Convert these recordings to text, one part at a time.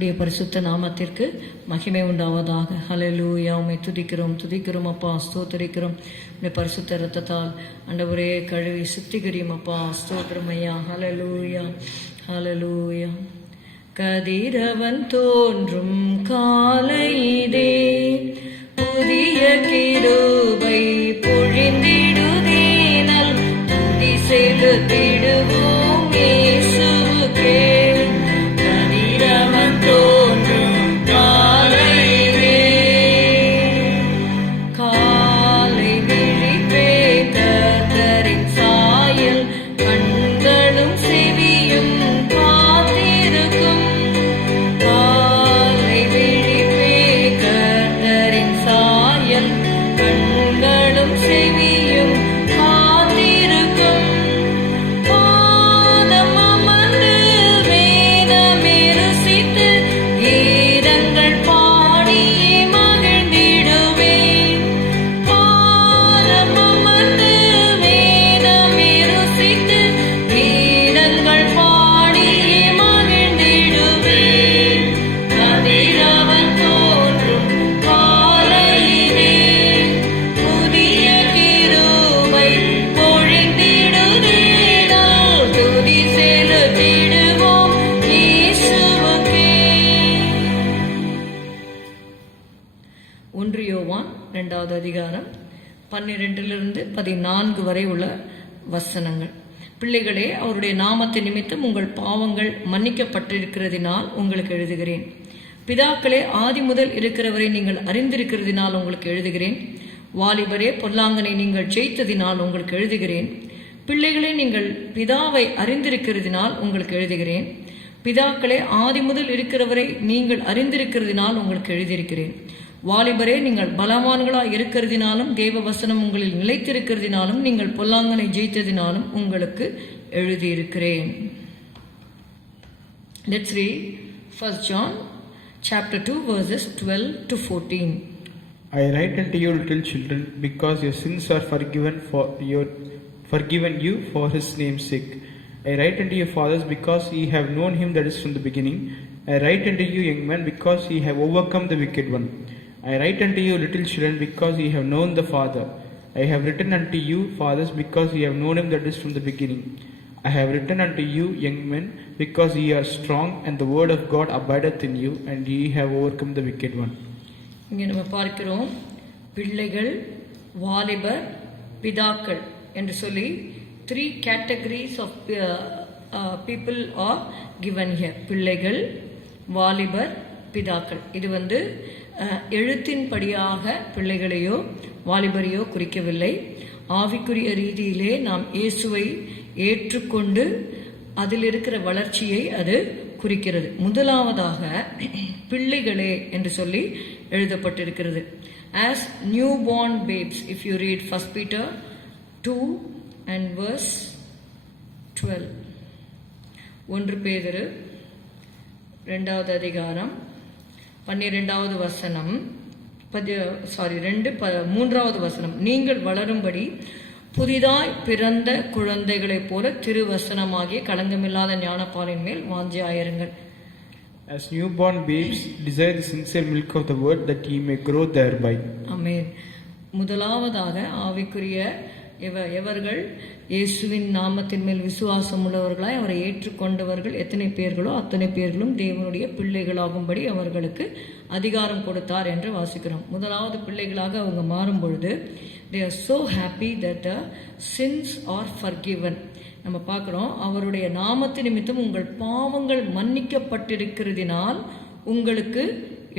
கர்த்தருடைய பரிசுத்த நாமத்திற்கு மகிமை உண்டாவதாக. ஹல்லேலூயா. உம்மை துதிக்கிறோம் அப்பா, ஸ்தோத்திரிக்கிறோம். உம்முடைய பரிசுத்த இரத்தத்தால் ஆண்டவரே கழுவி சுத்திகரியும் அப்பா, ஸ்தோத்திரம் ஐயா. ஹல்லேலூயா, ஹல்லேலூயா. கதிரவன் தோன்றும் காலையிலே புதிய கிருபை பொழிந்திடுதே, நல் துதி செலுத்திடுவோம் இயேசுவுக்கே. கதிரவன் தோன்றும் காலையிலே காலை விழிப்பே கர்த்தரின் சாயல், கண்களும் செவியும் காத்திருக்கும். காலை விழிப்பே கர்த்தரின் சாயல், கண்களும் செவியும் காத்திருக்கும். பாதம் அமர்ந்து வேதமே ருசித்து கீதங்கள் பாடியே மகிழ்ந்திடுவேன். பாதம் அமர்ந்து வேதமே ருசித்து கீதங்கள் பாடியே மகிழ்ந்திடுவேன். கதிரவன் தோன்றும் காலையிலே புதிய கிருபை பொழிந்திடுதே, நாம் துதி செலுத்திடுவோம் இயேசுவுக்கே. 1 யோவான் 2வது அதிகாரம் 12-14 வரை உள்ள வசனங்கள். பிள்ளைகளே, அவருடைய நாமத்தை நிமித்தம் உங்கள் பாவங்கள் மன்னிக்கப்பட்டிருக்கிறதினால் உங்களுக்கு எழுதுகிறேன். பிதாக்களே, ஆதி முதல் இருக்கிறவரை நீங்கள் அறிந்திருக்கிறதினால் உங்களுக்கு எழுதுகிறேன். வாலிபரே, பொல்லாங்கனை நீங்கள் ஜெயித்ததினால் உங்களுக்கு எழுதுகிறேன். பிள்ளைகளே, நீங்கள் பிதாவை அறிந்திருக்கிறதினால் உங்களுக்கு எழுதுகிறேன். பிதாக்களே, ஆதி முதல் இருக்கிறவரை நீங்கள் அறிந்திருக்கிறதினால் உங்களுக்கு எழுதியிருக்கிறேன். வாலிபரே, நீங்கள் பலவான்களாய் இருக்கிறதினாலும் தேவ வசனம் உங்களில் நிலைத்திருக்கிறதினாலும் நீங்கள் பொல்லாங்கனை ஜெயித்ததினாலும் உங்களுக்கு எழுதியிருக்கிறேன். Let's read 1 John chapter 2 verses 12-14. I write unto you, little children, because your sins are forgiven you for his name's sake. I write unto you, fathers, because ye have known him that is from the beginning. I write unto you, young men, because ye have overcome the wicked one. I write unto you, little children, because ye have known the Father. I have written unto you, fathers, because ye have known him that is from the beginning. I have written unto you, young men, because ye are strong, and the word of God abideth in you, and ye have overcome the wicked one. இங்கே நம்ம பார்க்கிறோம், பிள்ளைகள், வாலிபர், பிதாக்கள் என்று சொல்லி 3 categories of people are given here. பிள்ளைகள், வாலிபர், பிதாக்கள். இது எழுத்தின்படியாக பிள்ளைகளையோ வாலிபரையோ குறிக்கவில்லை. ஆவிக்குரிய ரீதியிலே நாம் இயேசுவை ஏற்றுக்கொண்டு அதில் இருக்கிற வளர்ச்சியை அது குறிக்கிறது. முதலாவதாக பிள்ளைகளே என்று சொல்லி எழுதப்பட்டிருக்கிறது. As newborn babes, if you read 1 Peter 2 and verse 12. 1 பேதுரு 2வது அதிகாரம் 12வது வசனம், 3வது வசனம். நீங்கள் வளரும்படி புதிதாய் பிறந்த குழந்தைகளைப் போல திருவசனமாகிய களங்கமில்லாத ஞானப்பாலின் மேல் வாஞ்சையாயிருங்கள். As newborn babes, desire the sincere milk of the word, that ye may grow thereby. ஆமென். முதலாவதாக ஆவிக்குரிய எவர்கள் இயேசுவின் நாமத்தின் மேல் விசுவாசம் உள்ளவர்களாய் அவரை ஏற்றுக்கொண்டவர்கள் எத்தனை பேர்களோ அத்தனை பேர்களும் தேவனுடைய பிள்ளைகளாகும்படி அவர்களுக்கு அதிகாரம் கொடுத்தார் என்று வாசிக்கிறோம். முதலாவது பிள்ளைகளாக அவங்க மாறும் பொழுது they are so happy that the sins are forgiven. நம்ம பார்க்குறோம், அவருடைய நாமத்தின் நிமித்தம் உங்கள் பாவங்கள் மன்னிக்கப்பட்டிருக்கிறதினால் உங்களுக்கு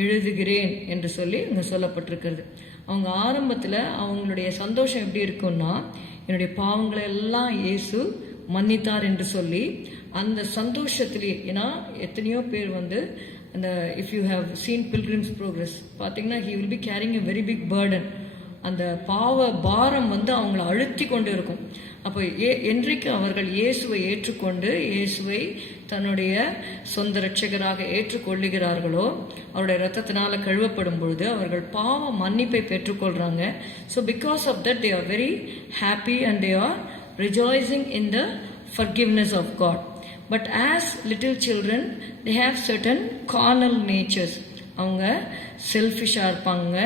எழுதுகிறேன் என்று சொல்லி இங்கே சொல்லப்பட்டிருக்கிறது. அவங்க ஆரம்பத்தில் அவங்களுடைய சந்தோஷம் எப்படி இருக்குன்னா, என்னுடைய பாவங்களை எல்லாம் இயேசு மன்னித்தார் என்று சொல்லி அந்த சந்தோஷத்திலே. ஏன்னா எத்தனையோ பேர் அந்த if you have seen pilgrim's progress பார்த்தீங்கன்னா, he will be carrying a very big burden. அந்த பாவ பாரம் அவங்கள அழுத்தி கொண்டு இருக்கும். அப்போ என்றைக்கு அவர்கள் இயேசுவை ஏற்றுக்கொண்டு இயேசுவை தன்னுடைய சொந்த இரட்சகராக ஏற்றுக்கொள்ளுகிறார்களோ, அவருடைய இரத்தத்தினால கழுவப்படும் பொழுது அவர்கள் பாவ மன்னிப்பை பெற்றுக்கொள்றாங்க. So because of that they are very happy and they are rejoicing in the forgiveness of God. But as little children they have certain carnal natures. அவங்க செல்ஃபிஷாக இருப்பாங்க.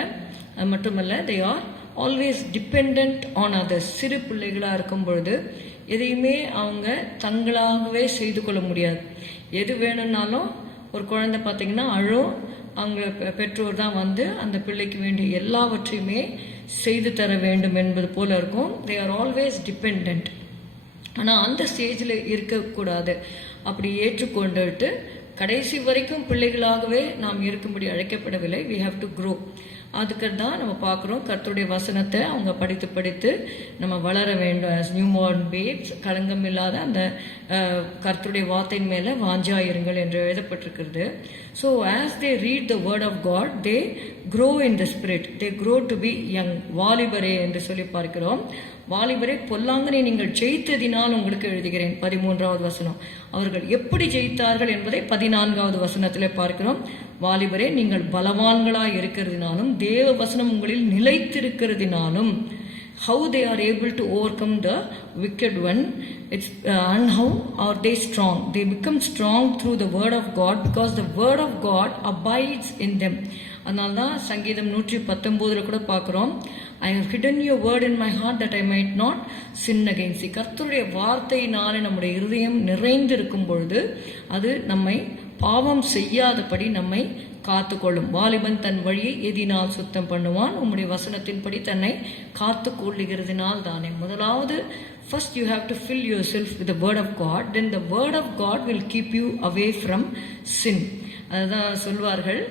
அது மட்டுமல்ல, they are always depend on others. சிறு பிள்ளைகளாக இருக்கும் பொழுது எதையுமே அவங்க தங்களாகவே செய்து கொள்ள முடியாது. எது வேணும்னாலும் ஒரு குழந்தை பார்த்தீங்கன்னா அழும், அவங்க பெற்றோர் தான் வந்து அந்த பிள்ளைக்கு வேண்டிய எல்லாவற்றையுமே செய்து தர வேண்டும் என்பது போல இருக்கும். தே ஆர் ஆல்வேஸ் டிபெண்ட். ஆனால் அந்த ஸ்டேஜில் இருக்கக்கூடாது. அப்படி ஏற்றுக்கொண்டுட்டு கடைசி வரைக்கும் பிள்ளைகளாகவே நாம் இருக்கும்படி அழைக்கப்படவில்லை. We have to grow. அதுக்கு தான் நம்ம பார்க்குறோம், கர்த்தருடைய வசனத்தை அவங்க படித்து படித்து நம்ம வளர வேண்டும். ஆஸ் நியூ மார்ன் பேப்ஸ், களங்கம் இல்லாத அந்த கர்த்தருடைய வார்த்தையின் மேலே வாஞ்சாயிருங்கள் என்று எழுதப்பட்டிருக்கிறது. So as they read the word of God, they grow in the spirit, they grow to be young. வாலிபரே என்று சொல்லி பார்க்கிறோம். வாலிபரே, பொல்லாங்கனை நீங்கள் ஜெயித்ததினால் உங்களுக்கு எழுதுகிறேன். 13வது வசனம். அவர்கள் எப்படி ஜெயித்தார்கள் என்பதை 14வது வசனத்திலே பார்க்கிறோம். வாலிபரே, நீங்கள் பலவான்களாய் இருக்கிறதினாலும் தேவ வசனம் உங்களில் நிலைத்திருக்கிறதினாலும். How they are able to overcome the wicked one, and how are they strong? They become strong through the word of God, because the word of God abides in them. அதனால தான் சங்கீதம் 119 கூட பார்க்குறோம், I have hidden your word in my heart that I might not sin against thee. கர்த்தருடைய வார்த்தையினாலே நம்முடைய இருதயம் நிறைந்திருக்கும் பொழுது அது நம்மை பாவம் செய்யாதபடி நம்மை காத்துக்கொள்ளும். வாலிபன் தன் வழியை எதினால் சுத்தம் பண்ணுவான்? உம்முடைய வசனத்தின்படி தன்னை காத்து கொள்ளுகிறதுனால் தானே. முதலாவது, first you have to fill yourself with the word of God, then the word of God will keep you away from sin. அதுதான் சொல்வார்கள்,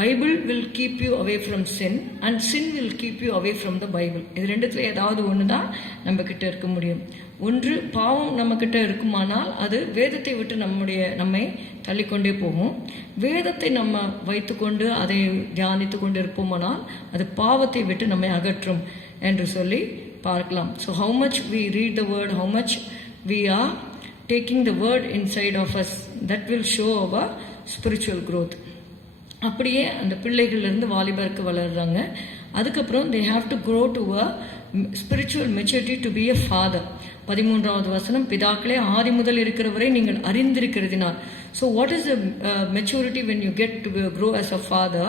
Bible will keep you away from sin and sin will keep you away from the Bible. இது ரெண்டுத்துல ஏதாவது ஒன்று தான் நம்ம கிட்ட இருக்க முடியும். ஒன்று, பாவம் நம்ம கிட்ட இருக்குமானால் அது வேதத்தை விட்டு நம்மை தள்ளிக்கொண்டே போகும். வேதத்தை நம்ம வைத்துக்கொண்டு அதை தியானித்து கொண்டு இருப்போமானால் அது பாவத்தை விட்டு நம்மை அகற்றும் என்று சொல்லி பார்க்கலாம். So how much we read the word, how much we are taking the word inside of us, that will show our spiritual growth. அப்படியே அந்த பிள்ளைகள்லேருந்து வாலிபருக்கு வளர்றாங்க. அதுக்கப்புறம் they have to grow to a spiritual maturity to be a father. 13வது வசனம், பிதாக்களே, ஆதி முதல் இருக்கிறவரை நீங்கள் அறிந்திருக்கிறதினால். So what is the maturity when you get to grow as a father?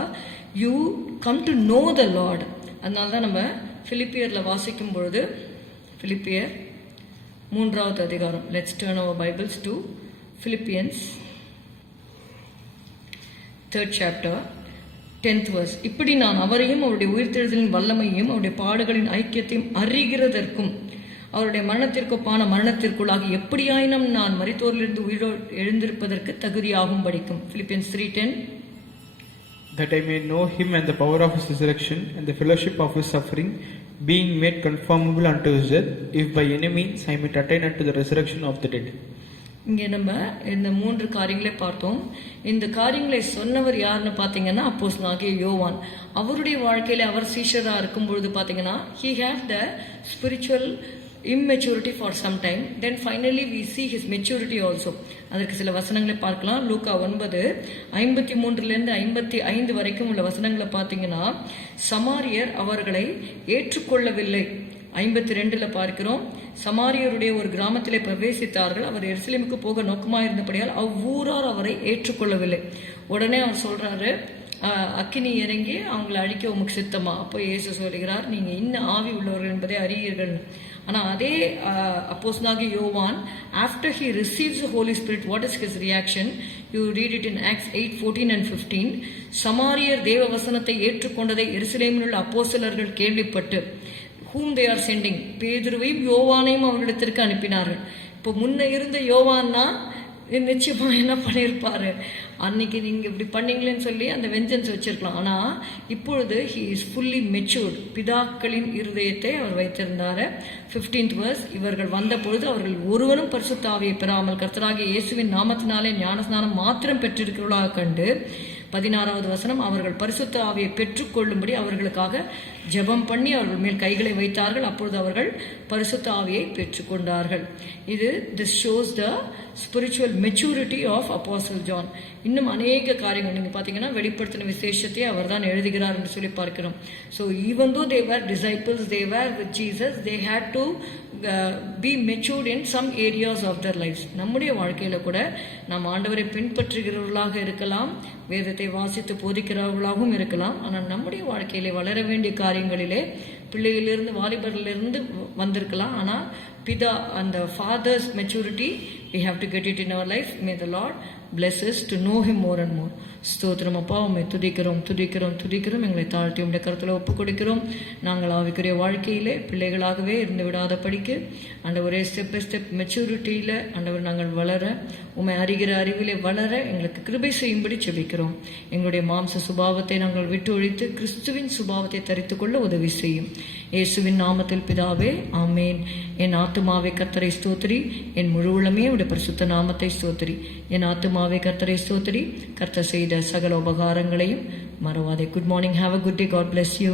You come to know the Lord. அதனால தான் நம்ம பிலிப்பியரில் வாசிக்கும் பொழுது, பிலிப்பியர் 3வது அதிகாரம், let's turn our Bibles to Philippians 3rd chapter 10th verse. இப்படி நான் அவரையும் அவருடைய உயிர்த்தெழுதலின் வல்லமையும் அவருடைய பாடுகளின் ஐக்கியத்தையும் அறிகிறதற்கும் அவருடைய மரணத்திற்கொப்பான மரணத்திற்குள்ளாகி எப்படியாயினும் நான் மரித்தோரிலிருந்து உயிரோடு எழுந்திருப்பதற்கு தகுதியாகும் படிக்கும். Philippians 3:10. That I may know him and the power of his resurrection and the fellowship of his suffering, being made conformable unto his death, if by any means I might attain unto the resurrection of the dead. இங்கே நம்ம இந்த 3 காரியங்களே பார்த்தோம். இந்த காரியங்களை சொன்னவர் யாருன்னு பார்த்தீங்கன்னா அப்போஸ்தலனாகிய யோவான். அவருடைய வாழ்க்கையில அவர் சீஷராக இருக்கும் பொழுது பார்த்தீங்கன்னா he had the spiritual immaturity for some time, then finally we see his maturity also. அதற்கு சில வசனங்களை பார்க்கலாம். லூக்கா 9:53 55 வரைக்கும் உள்ள வசனங்களை பார்த்தீங்கன்னா, சமாரியர் அவர்களை ஏற்றுக்கொள்ளவில்லை. 52 பார்க்கிறோம், சமாரியருடைய ஒரு கிராமத்திலே பிரவேசித்தார்கள். அவர் எருசலேமுக்கு போக நோக்கமாக இருந்தபடியால் அவ்வூரார் அவரை ஏற்றுக்கொள்ளவில்லை. உடனே அவர் சொல்றாரு, அக்கினி இறங்கி அவங்களை அழிக்க உமக்கு சித்தமா? அப்போ இயேசு சொல்கிறார், நீங்க இன்னும் ஆவி உள்ளவர்கள் என்பதை அறியீர்கள். ஆனால் அதே அப்போஸ்தலனாகிய யோவான், after he receives the Holy Spirit, what is his reaction? You read it in Acts 8:14 and 15. சமாரியர் தேவ வசனத்தை ஏற்றுக்கொண்டதை எருசலேமில் உள்ள அப்போஸ்தலர்கள் கேள்விப்பட்டு, whom they are sending, பேதுருவையும் யோவானையும் அவர்களிடத்திற்கு அனுப்பினார்கள். இப்போ முன்ன இருந்த யோவான்னா நிச்சயமா என்ன பண்ணியிருப்பாரு, அன்னைக்கு நீங்க இப்படி பண்ணீங்களேன்னு சொல்லி அந்த வெஞ்சன்ஸ் வச்சிருக்கலாம். ஆனா இப்பொழுது he is fully matured. பிதாக்களின் இருதயத்தை அவர் வைத்திருந்தாரு. 15th verse, இவர்கள் வந்த பொழுது அவர்கள் ஒருவனும் பரிசுத்த ஆவியை பெறாமல் கர்த்தராகிய இயேசுவின் நாமத்தினாலே ஞானஸ்நானம் மாத்திரம் பெற்றிருக்கிறவர்களாக கண்டு. 16வது வசனம், அவர்கள் பரிசுத்த ஆவியை பெற்றுக்கொள்ளும்படி அவர்களுக்காக ஜெபம் பண்ணி அவர்கள் மேல் கைகளை வைத்தார்கள். அப்பொழுது அவர்கள் பரிசுத்த ஆவியை பெற்றுக்கொண்டார்கள். இது this shows the spiritual maturity of apostle John. இன்னும் அநேக காரியங்கள் நீங்கள் பார்த்தீங்கன்னா வெளிப்படுத்தின விசேஷத்தை அவர் தான் எழுதுகிறார் என்று சொல்லி பார்க்கிறோம். So even though they were disciples, they were with Jesus, they had to be matured in some areas of their lifes. நம்முடைய வாழ்க்கையில் கூட நாம் ஆண்டவரை பின்பற்றுகிறவர்களாக இருக்கலாம், வேதத்தை வாசித்து போதிக்கிறவர்களாகவும் இருக்கலாம். ஆனால் நம்முடைய வாழ்க்கையிலே வளர வேண்டிய காரியங்களிலே பிள்ளைகளிலிருந்து வாலிபர்களிலிருந்து வந்திருக்கலாம். ஆனால் பிதா அந்த father's maturity we have to get it in our life. May the Lord bless us to know him more and more. ஸ்தோத்திரம் அப்பா, உம்மை துதிக்கிறோம். எங்களை தாழ்த்தி உடைய கருத்தில் ஒப்பு கொடுக்கிறோம். நாங்கள் ஆவிக்குரிய வாழ்க்கையிலே பிள்ளைகளாகவே இருந்து விடாத படிக்க ஆண்டவரே ஸ்டெப் பை ஸ்டெப் மெச்சூரிட்டியில் ஆண்டவர் நாங்கள் வளர, உம்மை அறிகிற அறிவிலே வளர எங்களுக்கு கிருபை செய்யும்படி செபிக்கிறோம். எங்களுடைய மாம்ச சுபாவத்தை நாங்கள் விட்டு ஒழித்து கிறிஸ்துவின் சுபாவத்தை தரித்துக் கொள்ள உதவி செய்யும். இயேசுவின் நாமத்தில் பிதாவே, ஆமேன். என் ஆத்துமாவே கர்த்தரை ஸ்தோத்திரி, என் முழு உள்ளமே உடைய பரிசுத்த நாமத்தை ஸ்தோத்திரி. என் ஆத்துமாவே கர்த்தரை ஸ்தோத்திரி, கர்த்தர் செய்த சகல உபகாரங்களையும் மறவாதே. Good morning. Have a good day. God bless you.